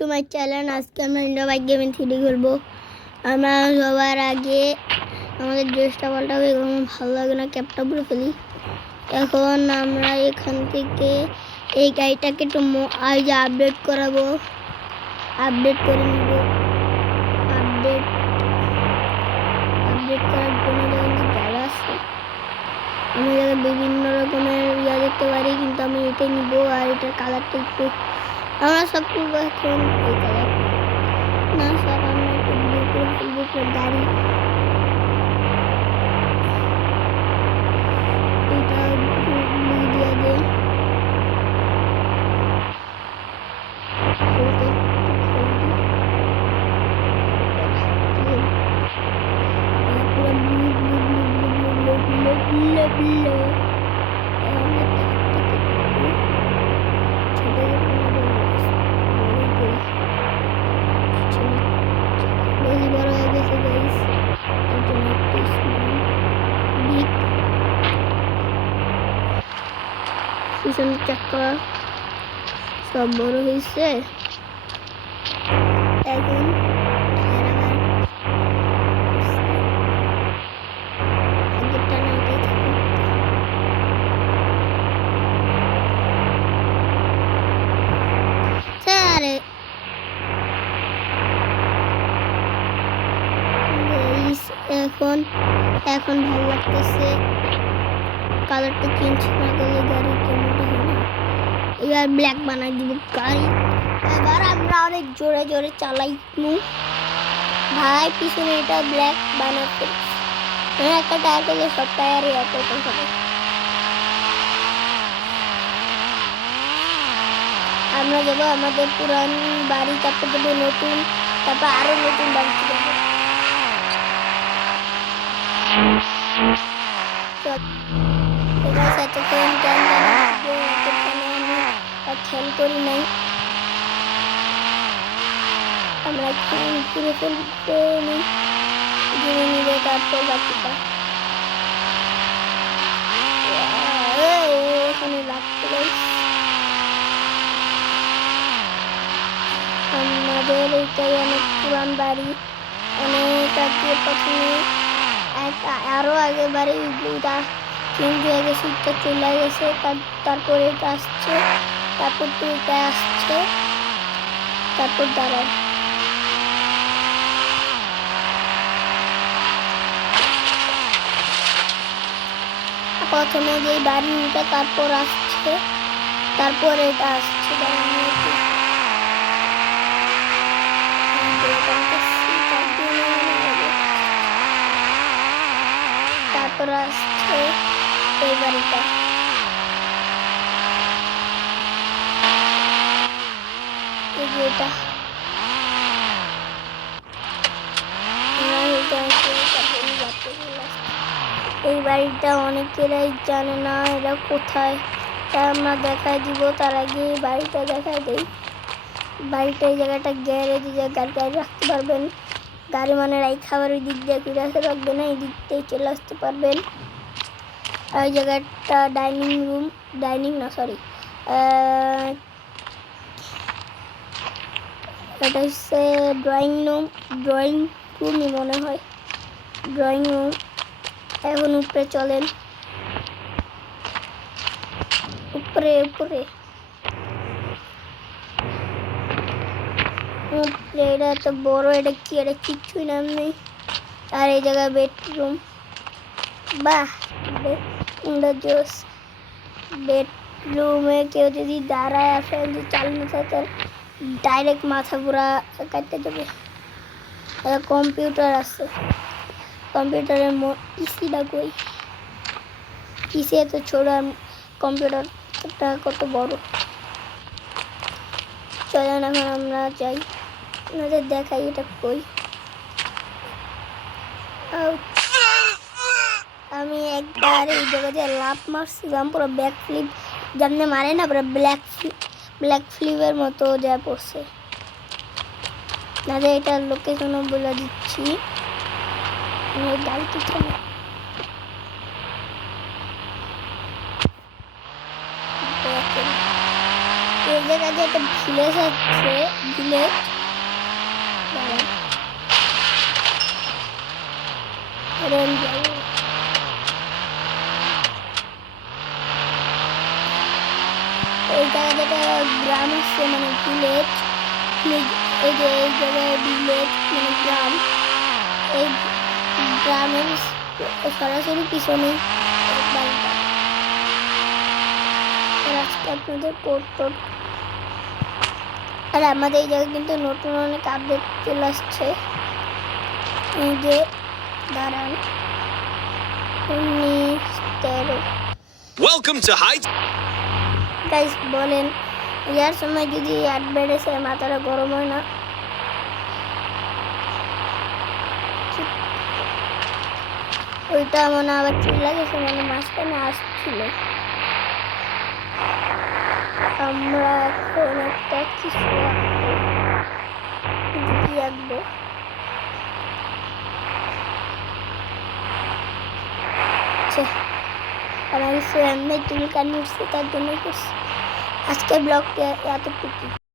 To my channel. আজকে আমরা India bike gaming 3D খেলবো। আমরা সবার আগে আমাদের ড্রেসটা পাল্টাবো, এগুলো আমার ভালো লাগে না, ক্যাপটা পুরো ফেলি। এখন আমরা এখান থেকে এই গাড়িটাকে একটু আপডেট করাবো, আপডেট করে নিব। আপডেট করার জন্য যখন জায়গা আছে আমি বিভিন্ন রকমের দেখতে পারি, কিন্তু আমি এটাই নিব। আর এটার কালারটা একটু আমরা সব করবো এখন এই কালার না স্যার, আমরা একটু ব্লু করে ফেলবো গাড়ি। এটা ব্লু দিয়ে দেয়, পুরো blue blue blue blue blue blue blue blue. পিছনে চাকা সব বড় হয়েছে। এখন এখন ভালো লাগতেছে, কালারটা চেঞ্জ না করলে গাড়ির কেমনটা হবে। এবার ব্ল্যাক বানাই দিব গাড়ি। এবার আমরা অনেক জোরে জোরে চালাই ভাই। পিছনে এটা ব্ল্যাক বানাতে একটা টায়ার করলে সব টায়ারই একরকম হবে। আমরা যাবো আমাদের পুরান বাড়ি, তারপর যাবো নতুন, তারপর আরো নতুন বাড়িতে যাবো। খেয়াল করি নাই, আমরা ঘুরে ঘুরে নিবে তারপর বাকিটা এখানে রাখতে পারি। আমাদের এইটাই অনেক পুরান বাড়ি, অনেক আগে প্রথমে আরো আগে বাড়ি দুটা কিন্তু আগে শীতটা চলে গেছে, তারপরে এটা আসছে, তারপর তো এটা আসছে, তারপর দাঁড়ায় প্রথমে যে বাড়ি ওটা, তারপর আসছে, তারপর এটা আসছে। তারপর আসছে এই বাড়িটা। এই বাড়িটা অনেকেরাই জানে না এরা কোথায়, তা আমরা দেখাই দিব। তার আগে বাড়িটা দেখাই দেই। বাড়িটা এই জায়গাটা গ্যারেজ, যে গাড়ি রাখতে পারবেন, গাড়ি মানে খাবার ওই দিক দিয়ে ফিরে আসতে পারবে না, এই দিক দিয়ে চলে আসতে পারবেন। আর ওই জায়গাটা ডাইনিং রুম, ডাইনিং না সরি, এটা হচ্ছে ড্রয়িং রুমই মনে হয়, ড্রয়িং রুম। এখন উপরে চলেন, উপরে এটা এত বড়, এটা কি, এটা কিচ্ছুই নাম নেই। আর এই জায়গায় বেডরুম, বাহ বেডরুমটা জোস। বেডরুমে কেউ যদি দাঁড়ায় আসে, যদি চালানো থাকে ডাইরেক্ট মাথা পুরা কাটতে যাবে। কম্পিউটার আছে, কম্পিউটারের পিসিটা কই, পিসি এত ছোট আর কম্পিউটারটা কত বড়। চলেন এখন আমরা যাই, আপনাদের দেখাই এটা কই। আমি একবার এই জায়গাতে লাফ মারছিলাম, পুরো ব্যাক ফ্লিপ যেমনি মারে না, পুরো ব্ল্যাক ফ্লিপের মতো যা পড়ছে। না যে এটার লোকেশনও বলে দিচ্ছি, গাড়িতে চলে এই জায়গায় যে একটা ভিলেজ আছে, ভিলেজ রেল যাবো। এই জায়গায় একটা গ্রাম আছে, মানে ভিলেজ। এই যে এই জায়গায় ভিলেজ মানে গ্রাম, এই গ্রামের সরাসরি পিছনে বাড়িটা। আজকে আপনাদের কোড টোড, আর আমাদের এই জায়গায় কিন্তু নতুন অনেক আপডেট চলে আসছে। এই যে দাঁড়ান, 19-13 Welcome to Heights. গাইস বলেন, ইয়ার সময় যদি আপডেট এসে মাথাটা গরম হয় না? ওইটা মনে আবার চলে গেছে, মানে মাঝখানে আসছিল। আমরা এখন একটা কিছু আঁকবো, কিন্তু কি আঁকবো? আর আমি ফ্রেন্ডে চুল কাটিয়েছি, তার জন্য আজকে ব্লগটা এতটুকু।